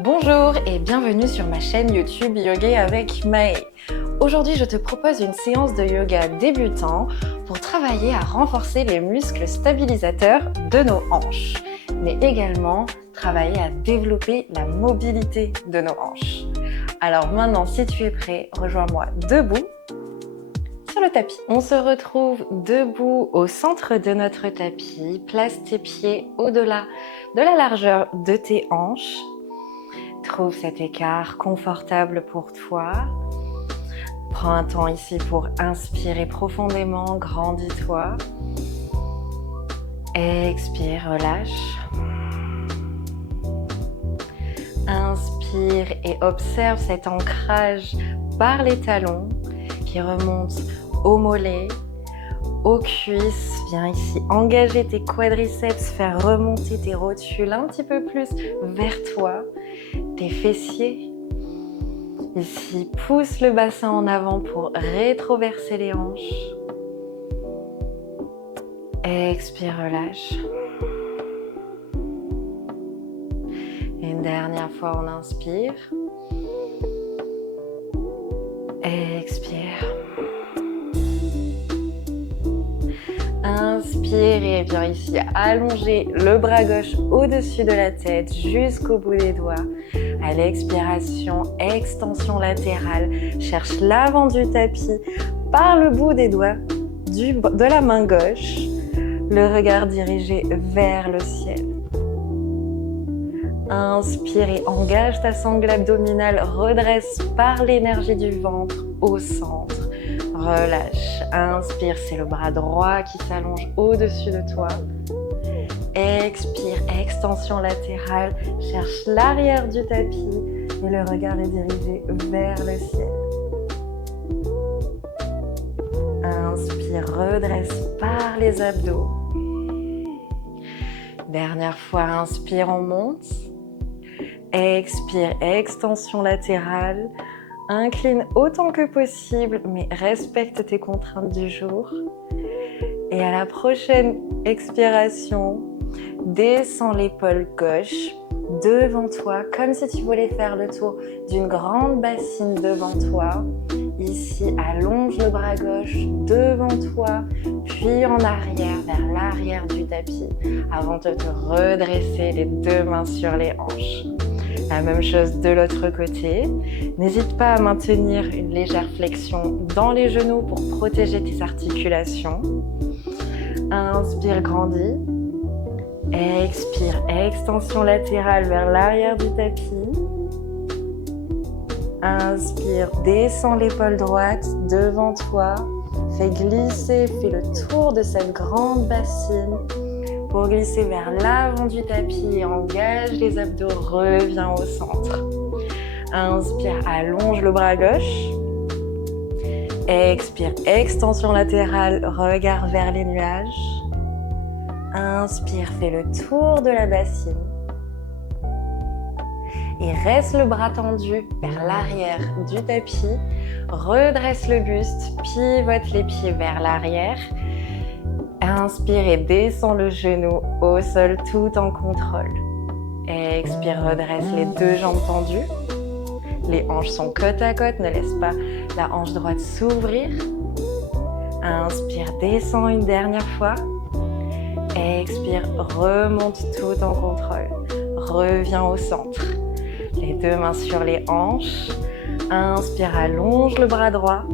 Bonjour et bienvenue sur ma chaîne YouTube Yoga avec Maë. Aujourd'hui, je te propose une séance de yoga débutant pour travailler à renforcer les muscles stabilisateurs de nos hanches, mais également travailler à développer la mobilité de nos hanches. Alors maintenant, si tu es prêt, rejoins-moi debout sur le tapis. On se retrouve debout au centre de notre tapis. Place tes pieds au-delà de la largeur de tes hanches. Trouve cet écart confortable pour toi. Prends un temps ici pour inspirer profondément, grandis-toi. Expire, relâche. Inspire et observe cet ancrage par les talons qui remonte aux mollets, aux cuisses. Viens ici engager tes quadriceps, faire remonter tes rotules un petit peu plus vers toi. Tes fessiers. Ici, pousse le bassin en avant pour rétroverser les hanches. Expire, relâche. Une dernière fois, on inspire. Expire. Inspire et viens ici allonger le bras gauche au-dessus de la tête jusqu'au bout des doigts. À l'expiration, extension latérale. Cherche l'avant du tapis par le bout des doigts de la main gauche. Le regard dirigé vers le ciel. Inspire et engage ta sangle abdominale. Redresse par l'énergie du ventre au centre. Relâche. Inspire, c'est le bras droit qui s'allonge au-dessus de toi. Expire, extension latérale. Cherche l'arrière du tapis et le regard est dirigé vers le ciel. Inspire, redresse par les abdos. Dernière fois, inspire, on monte. Expire, extension latérale. Incline autant que possible, mais respecte tes contraintes du jour. Et à la prochaine expiration, descends l'épaule gauche devant toi, comme si tu voulais faire le tour d'une grande bassine devant toi. Ici, allonge le bras gauche devant toi, puis en arrière, vers l'arrière du tapis, avant de te redresser les deux mains sur les hanches. La même chose de l'autre côté. N'hésite pas à maintenir une légère flexion dans les genoux pour protéger tes articulations. Inspire, grandis. Expire, extension latérale vers l'arrière du tapis. Inspire, descends l'épaule droite devant toi. Fais glisser, fais le tour de cette grande bassine pour glisser vers l'avant du tapis et engage les abdos, reviens au centre. Inspire, allonge le bras gauche. Expire, extension latérale, regard vers les nuages. Inspire, fais le tour de la bassine. Et reste le bras tendu vers l'arrière du tapis. Redresse le buste, pivote les pieds vers l'arrière. Inspire et descends le genou au sol tout en contrôle. Expire, redresse les deux jambes tendues. Les hanches sont côte à côte, ne laisse pas la hanche droite s'ouvrir. Inspire, descends une dernière fois. Expire, remonte tout en contrôle. Reviens au centre. Les deux mains sur les hanches. Inspire, allonge le bras droit.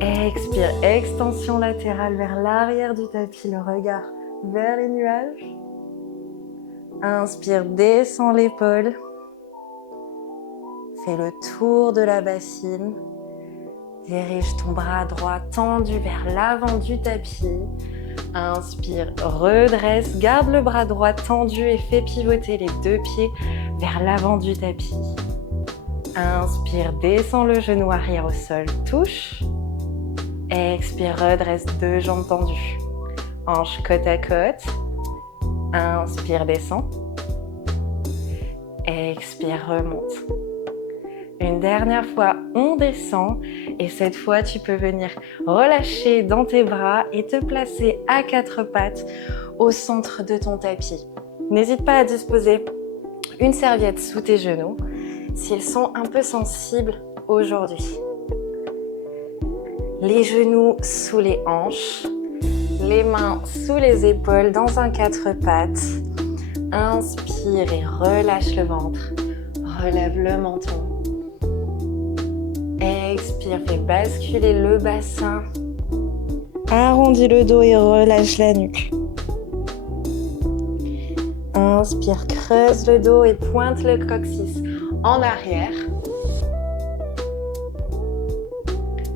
Expire, extension latérale vers l'arrière du tapis, le regard vers les nuages. Inspire, descends l'épaule. Fais le tour de la bassine. Dirige ton bras droit tendu vers l'avant du tapis. Inspire, redresse, garde le bras droit tendu et fais pivoter les deux pieds vers l'avant du tapis. Inspire, descends le genou arrière au sol, touche. Expire, redresse deux jambes tendues. Hanches côte à côte. Inspire, descends. Expire, remonte. Une dernière fois, on descend et cette fois, tu peux venir relâcher dans tes bras et te placer à quatre pattes au centre de ton tapis. N'hésite pas à disposer une serviette sous tes genoux s'ils sont un peu sensibles aujourd'hui. Les genoux sous les hanches, les mains sous les épaules dans un 4 pattes. Inspire et relâche le ventre. Relève le menton. Expire, fais basculer le bassin. Arrondis le dos et relâche la nuque. Inspire, creuse le dos et pointe le coccyx en arrière.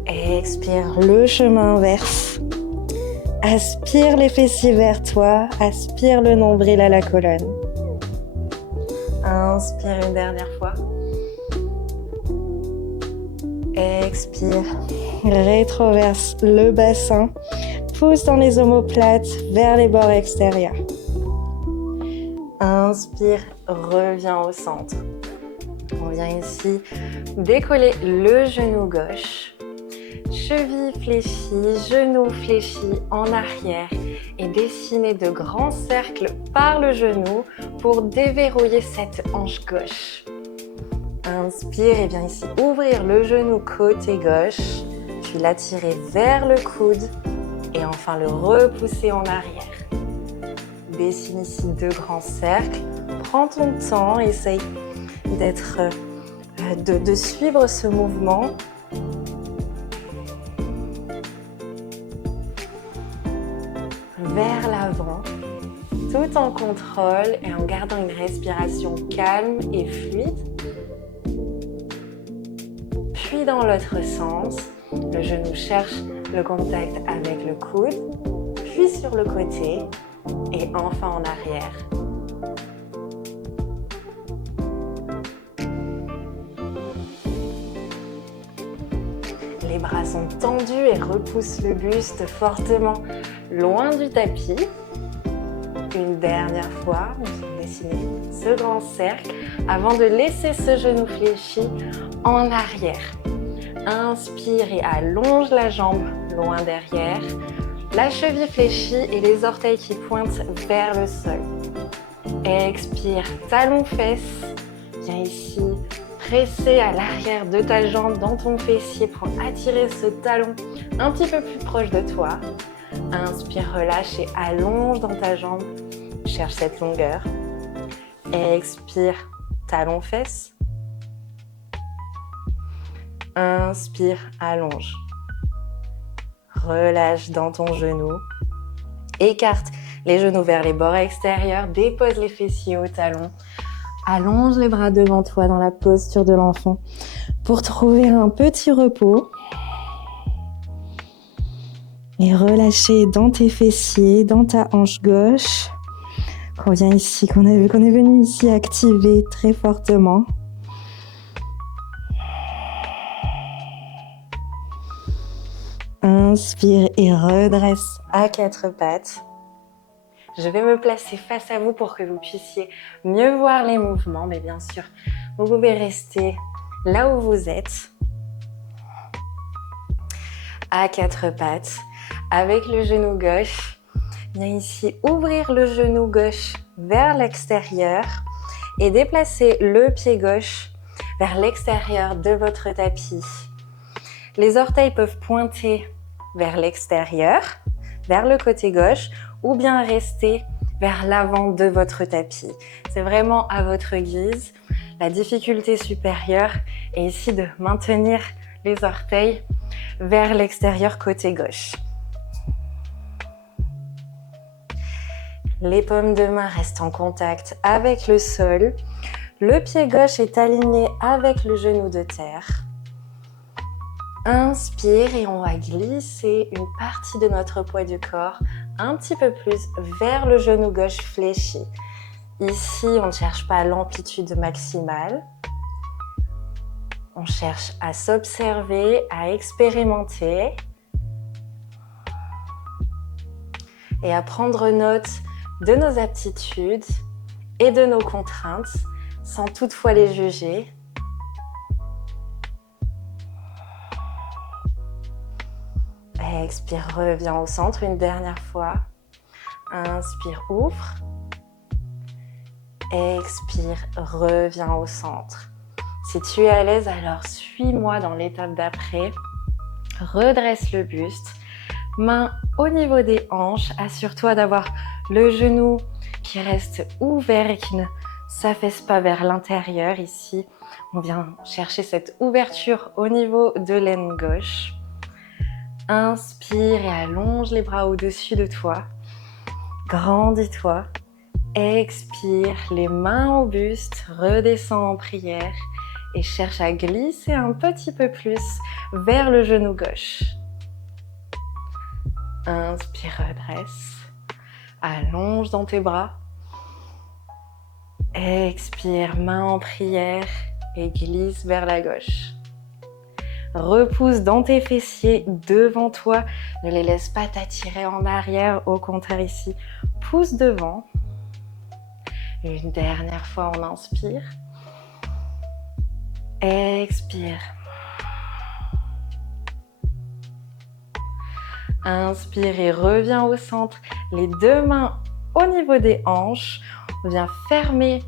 Expire, le chemin inverse. Aspire les fessiers vers toi, aspire le nombril à la colonne. Inspire une dernière fois. Expire, rétroverse le bassin, pousse dans les omoplates vers les bords extérieurs. Inspire, reviens au centre. On vient ici décoller le genou gauche. Cheville fléchie, genou fléchi en arrière et dessiner de grands cercles par le genou pour déverrouiller cette hanche gauche. Inspire et viens ici ouvrir le genou côté gauche, puis l'attirer vers le coude et enfin le repousser en arrière. Dessine ici deux grands cercles, prends ton temps, essaye de suivre ce mouvement. Vers l'avant, tout en contrôle et en gardant une respiration calme et fluide. Puis dans l'autre sens, le genou cherche le contact avec le coude, puis sur le côté et enfin en arrière. Les bras sont tendus et repousse le buste fortement loin du tapis. Une dernière fois, on va dessiner ce grand cercle avant de laisser ce genou fléchi en arrière. Inspire et allonge la jambe loin derrière. La cheville fléchie et les orteils qui pointent vers le sol. Expire, talon-fesse. Viens ici presser à l'arrière de ta jambe dans ton fessier pour attirer ce talon un petit peu plus proche de toi. Inspire, relâche et allonge dans ta jambe. Cherche cette longueur. Expire, talon-fesse. Inspire, allonge. Relâche dans ton genou. Écarte les genoux vers les bords extérieurs. Dépose les fessiers au talon. Allonge les bras devant toi dans la posture de l'enfant pour trouver un petit repos. Et relâcher dans tes fessiers, dans ta hanche gauche. Qu'on est venu ici activer très fortement. Inspire et redresse à quatre pattes. Je vais me placer face à vous pour que vous puissiez mieux voir les mouvements, mais bien sûr, vous pouvez rester là où vous êtes. À quatre pattes, avec le genou gauche. Viens ici ouvrir le genou gauche vers l'extérieur et déplacer le pied gauche vers l'extérieur de votre tapis. Les orteils peuvent pointer vers l'extérieur, vers le côté gauche, ou bien rester vers l'avant de votre tapis. C'est vraiment à votre guise. La difficulté supérieure est ici de maintenir les orteils vers l'extérieur côté gauche. Les paumes de main restent en contact avec le sol. Le pied gauche est aligné avec le genou de terre. Inspire et on va glisser une partie de notre poids du corps un petit peu plus vers le genou gauche fléchi. Ici, on ne cherche pas l'amplitude maximale. On cherche à s'observer, à expérimenter et à prendre note de nos aptitudes et de nos contraintes sans toutefois les juger. Expire, reviens au centre une dernière fois. Inspire, ouvre. Expire, reviens au centre. Si tu es à l'aise, alors suis-moi dans l'étape d'après. Redresse le buste, main au niveau des hanches. Assure-toi d'avoir le genou qui reste ouvert et qui ne s'affaisse pas vers l'intérieur. Ici, on vient chercher cette ouverture au niveau de l'aine gauche. Inspire et allonge les bras au-dessus de toi. Grandis-toi. Expire, les mains au buste, redescends en prière et cherche à glisser un petit peu plus vers le genou gauche. Inspire, redresse. Allonge dans tes bras. Expire, main en prière et glisse vers la gauche. Repousse dans tes fessiers devant toi. Ne les laisse pas t'attirer en arrière. Au contraire ici, pousse devant. Une dernière fois, on inspire. Expire. Inspire et reviens au centre. Les deux mains au niveau des hanches. On vient fermer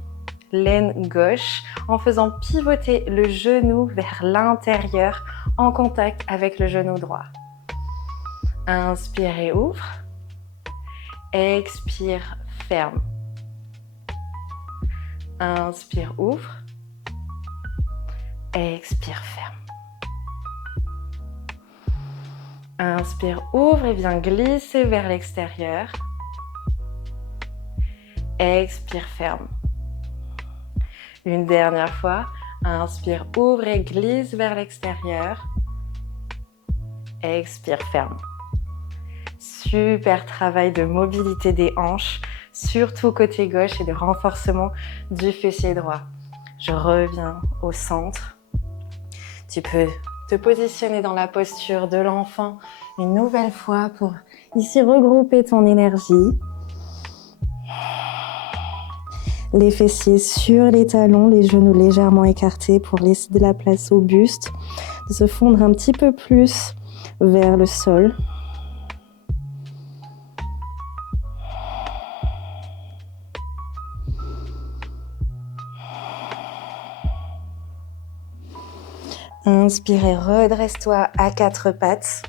l'aine gauche en faisant pivoter le genou vers l'intérieur en contact avec le genou droit. Inspire et ouvre. Expire, ferme. Inspire, ouvre. Expire, ferme. Inspire, ouvre et viens glisser vers l'extérieur. Expire, ferme. Une dernière fois. Inspire, ouvre et glisse vers l'extérieur. Expire, ferme. Super travail de mobilité des hanches, surtout côté gauche, et de renforcement du fessier droit. Je reviens au centre. Tu peux te positionner dans la posture de l'enfant une nouvelle fois pour ici regrouper ton énergie. Les fessiers sur les talons, les genoux légèrement écartés pour laisser de la place au buste, de se fondre un petit peu plus vers le sol. Inspire et redresse-toi à quatre pattes.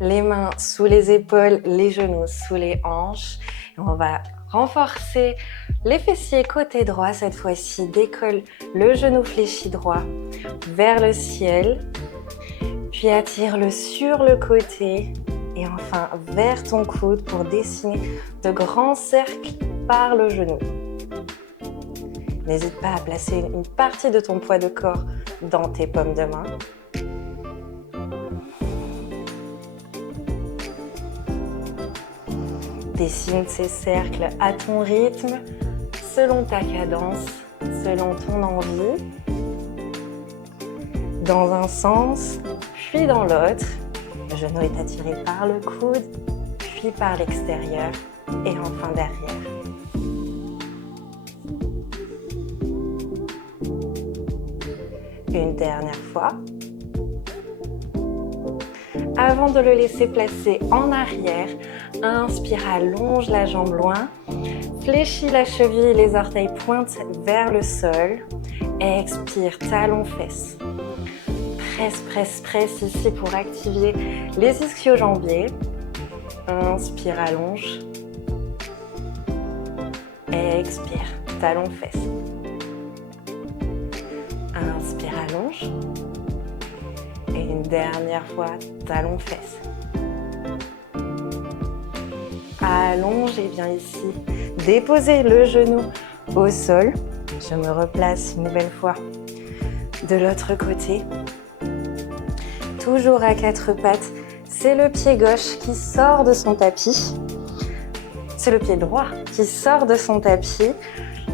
Les mains sous les épaules, les genoux sous les hanches. Et on va renforcer les fessiers côté droit cette fois-ci. Décolle le genou fléchi droit vers le ciel. Puis attire-le sur le côté. Et enfin vers ton coude pour dessiner de grands cercles par le genou. N'hésite pas à placer une partie de ton poids de corps dans tes paumes de main. Dessine ces cercles à ton rythme, selon ta cadence, selon ton envie. Dans un sens, puis dans l'autre. Le genou est attiré par le coude, puis par l'extérieur et enfin derrière. Une dernière fois. Avant de le laisser placer en arrière, inspire, allonge la jambe loin, fléchis la cheville et les orteils pointent vers le sol. Expire, talons fesses. Presse, presse, presse ici pour activer les ischio-jambiers. Inspire, allonge. Expire, talons fesses. Inspire, allonge. Et une dernière fois, talons fesses. Allonge et viens ici déposer le genou au sol. Je me replace une nouvelle fois de l'autre côté. Toujours à quatre pattes. C'est le pied gauche qui sort de son tapis. C'est le pied droit qui sort de son tapis.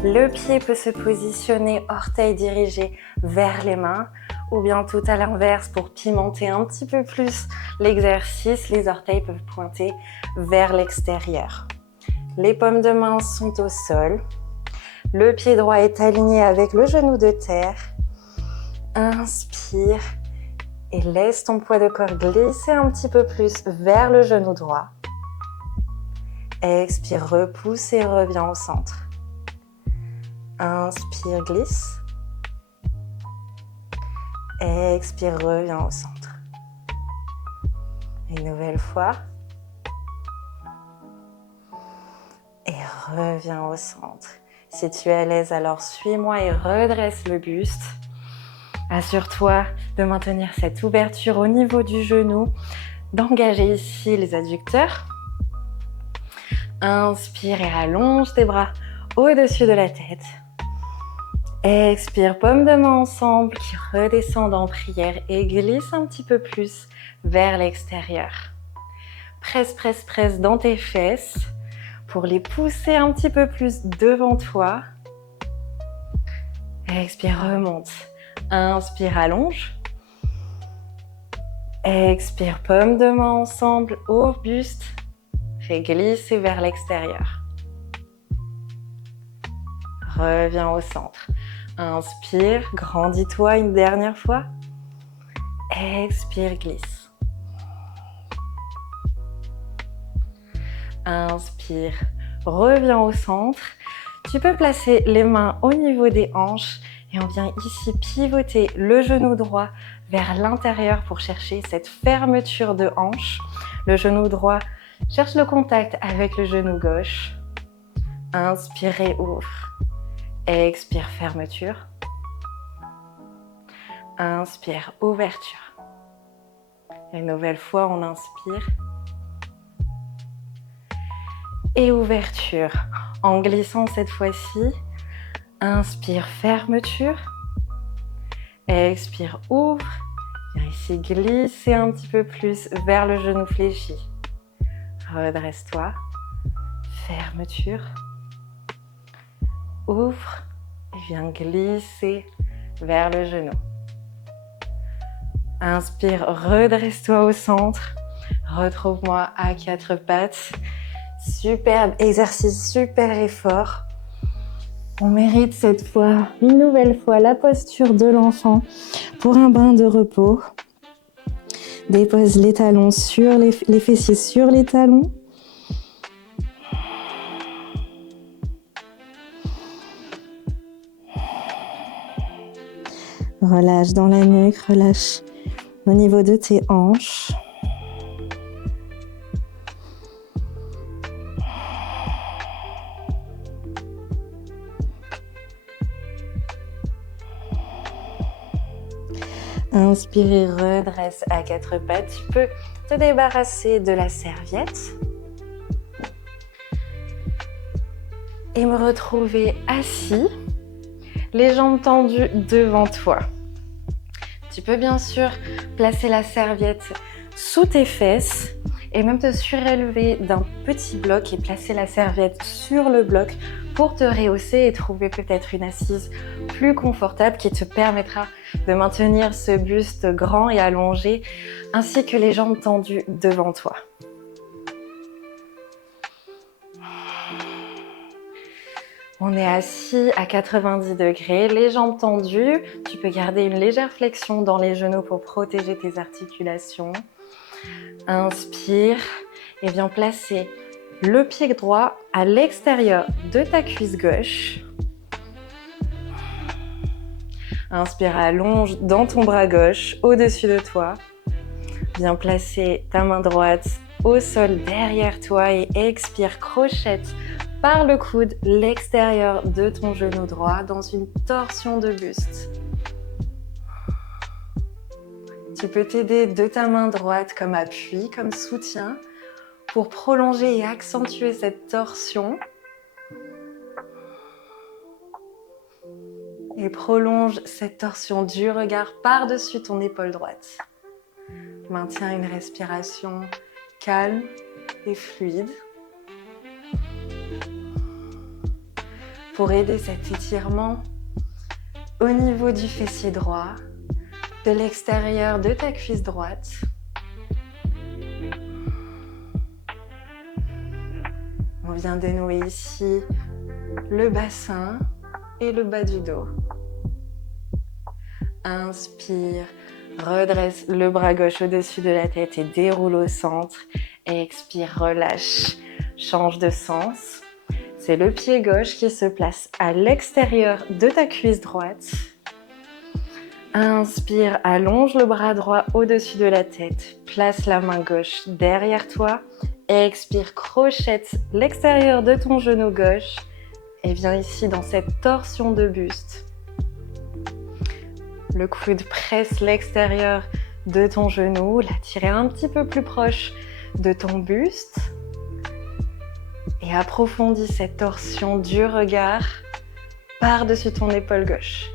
Le pied peut se positionner, orteils dirigés vers les mains, ou bien tout à l'inverse pour pimenter un petit peu plus l'exercice. Les orteils peuvent pointer vers l'extérieur. Les paumes de main sont au sol. Le pied droit est aligné avec le genou de terre. Inspire et laisse ton poids de corps glisser un petit peu plus vers le genou droit. Expire, repousse et reviens au centre. Inspire, glisse. Expire, reviens au centre. Une nouvelle fois. Et reviens au centre. Si tu es à l'aise, alors suis-moi et redresse le buste. Assure-toi de maintenir cette ouverture au niveau du genou, d'engager ici les adducteurs. Inspire et allonge tes bras au-dessus de la tête. Expire, paume de main ensemble qui redescendent en prière et glisse un petit peu plus vers l'extérieur. Presse, presse, presse dans tes fesses pour les pousser un petit peu plus devant toi. Expire, remonte. Inspire, allonge. Expire, paume de main ensemble au buste. Fais glisser vers l'extérieur. Reviens au centre. Inspire, grandis-toi une dernière fois. Expire, glisse. Inspire, reviens au centre. Tu peux placer les mains au niveau des hanches et on vient ici pivoter le genou droit vers l'intérieur pour chercher cette fermeture de hanche. Le genou droit cherche le contact avec le genou gauche. Inspire et ouvre. Expire, fermeture. Inspire, ouverture. Une nouvelle fois, on inspire. Et ouverture. En glissant cette fois-ci, inspire, fermeture. Expire, ouvre. Viens ici glisser un petit peu plus vers le genou fléchi. Redresse-toi. Fermeture. Ouvre et viens glisser vers le genou. Inspire, redresse-toi au centre. Retrouve-moi à quatre pattes. Superbe exercice, super effort. On mérite cette fois, une nouvelle fois, la posture de l'enfant pour un bain de repos. Dépose les talons sur les fessiers sur les talons. Relâche dans la nuque, relâche au niveau de tes hanches. Inspire et redresse à quatre pattes. Tu peux te débarrasser de la serviette et me retrouver assis, les jambes tendues devant toi. Tu peux bien sûr placer la serviette sous tes fesses et même te surélever d'un petit bloc et placer la serviette sur le bloc pour te rehausser et trouver peut-être une assise plus confortable qui te permettra de maintenir ce buste grand et allongé ainsi que les jambes tendues devant toi. On est assis à 90 degrés, les jambes tendues. Tu peux garder une légère flexion dans les genoux pour protéger tes articulations. Inspire et viens placer le pied droit à l'extérieur de ta cuisse gauche. Inspire, allonge dans ton bras gauche au-dessus de toi. Viens placer ta main droite au sol derrière toi et expire, crochette par le coude l'extérieur de ton genou droit dans une torsion de buste. Tu peux t'aider de ta main droite comme appui, comme soutien pour prolonger et accentuer cette torsion. Et prolonge cette torsion du regard par-dessus ton épaule droite. Maintiens une respiration calme et fluide. Pour aider cet étirement au niveau du fessier droit, de l'extérieur de ta cuisse droite. On vient dénouer ici le bassin et le bas du dos. Inspire, redresse le bras gauche au-dessus de la tête et déroule au centre. Expire, relâche. change de sens. C'est le pied gauche qui se place à l'extérieur de ta cuisse droite. Inspire, allonge le bras droit au-dessus de la tête. Place la main gauche derrière toi. Expire, crochette l'extérieur de ton genou gauche. Et viens ici dans cette torsion de buste. Le coude presse l'extérieur de ton genou, l'attirer un petit peu plus proche de ton buste. Et approfondis cette torsion du regard par-dessus ton épaule gauche.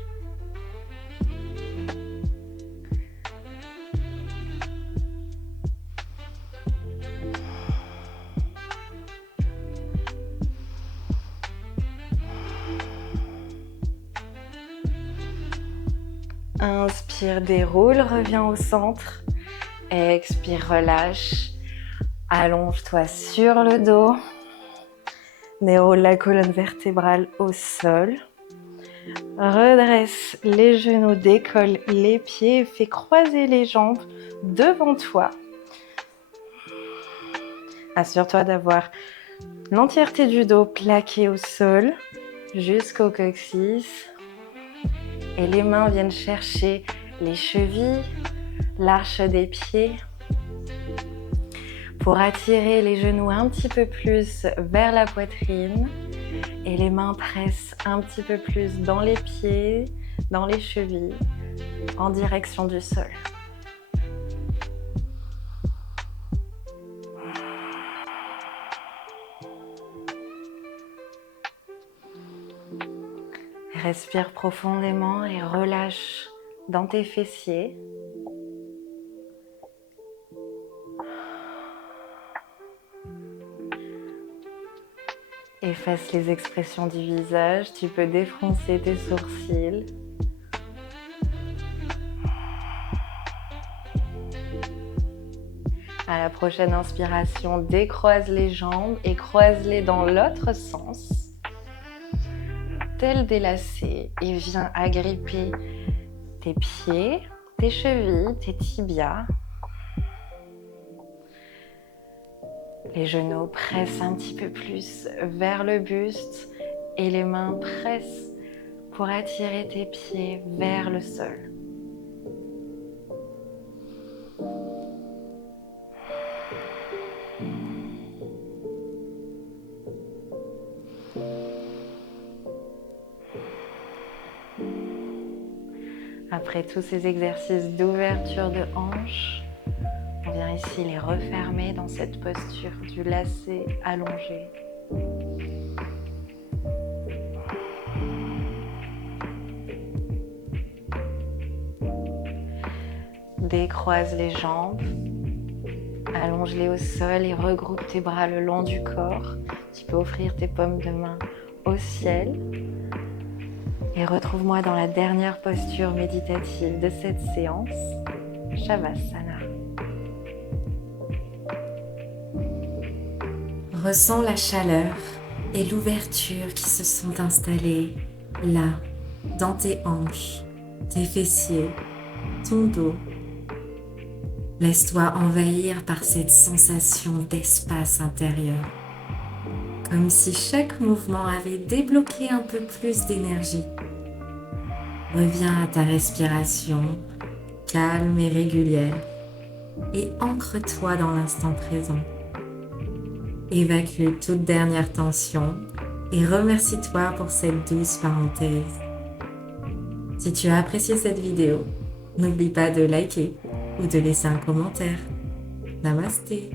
Inspire, déroule, reviens au centre. Expire, relâche. Allonge-toi sur le dos. Déroule la colonne vertébrale au sol. Redresse les genoux, décolle les pieds, fais croiser les jambes devant toi. Assure-toi d'avoir l'entièreté du dos plaqué au sol jusqu'au coccyx. Et les mains viennent chercher les chevilles, l'arche des pieds pour attirer les genoux un petit peu plus vers la poitrine et les mains pressent un petit peu plus dans les pieds, dans les chevilles, en direction du sol. Respire profondément et relâche dans tes fessiers. Efface les expressions du visage, tu peux défroncer tes sourcils. À la prochaine inspiration, décroise les jambes et croise-les dans l'autre sens. Tel des lacets et viens agripper tes pieds, tes chevilles, tes tibias. Les genoux pressent un petit peu plus vers le buste et les mains pressent pour attirer tes pieds vers le sol. Après tous ces exercices d'ouverture de hanches, on vient ici les refermer dans cette posture du lacet allongé. Décroise les jambes, allonge-les au sol et regroupe tes bras le long du corps. Tu peux offrir tes paumes de main au ciel. Et retrouve-moi dans la dernière posture méditative de cette séance, Shavasana. Ressens la chaleur et l'ouverture qui se sont installées là, dans tes hanches, tes fessiers, ton dos. Laisse-toi envahir par cette sensation d'espace intérieur, comme si chaque mouvement avait débloqué un peu plus d'énergie. Reviens à ta respiration, calme et régulière, et ancre-toi dans l'instant présent. Évacue toute dernière tension et remercie-toi pour cette douce parenthèse. Si tu as apprécié cette vidéo, n'oublie pas de liker ou de laisser un commentaire. Namasté.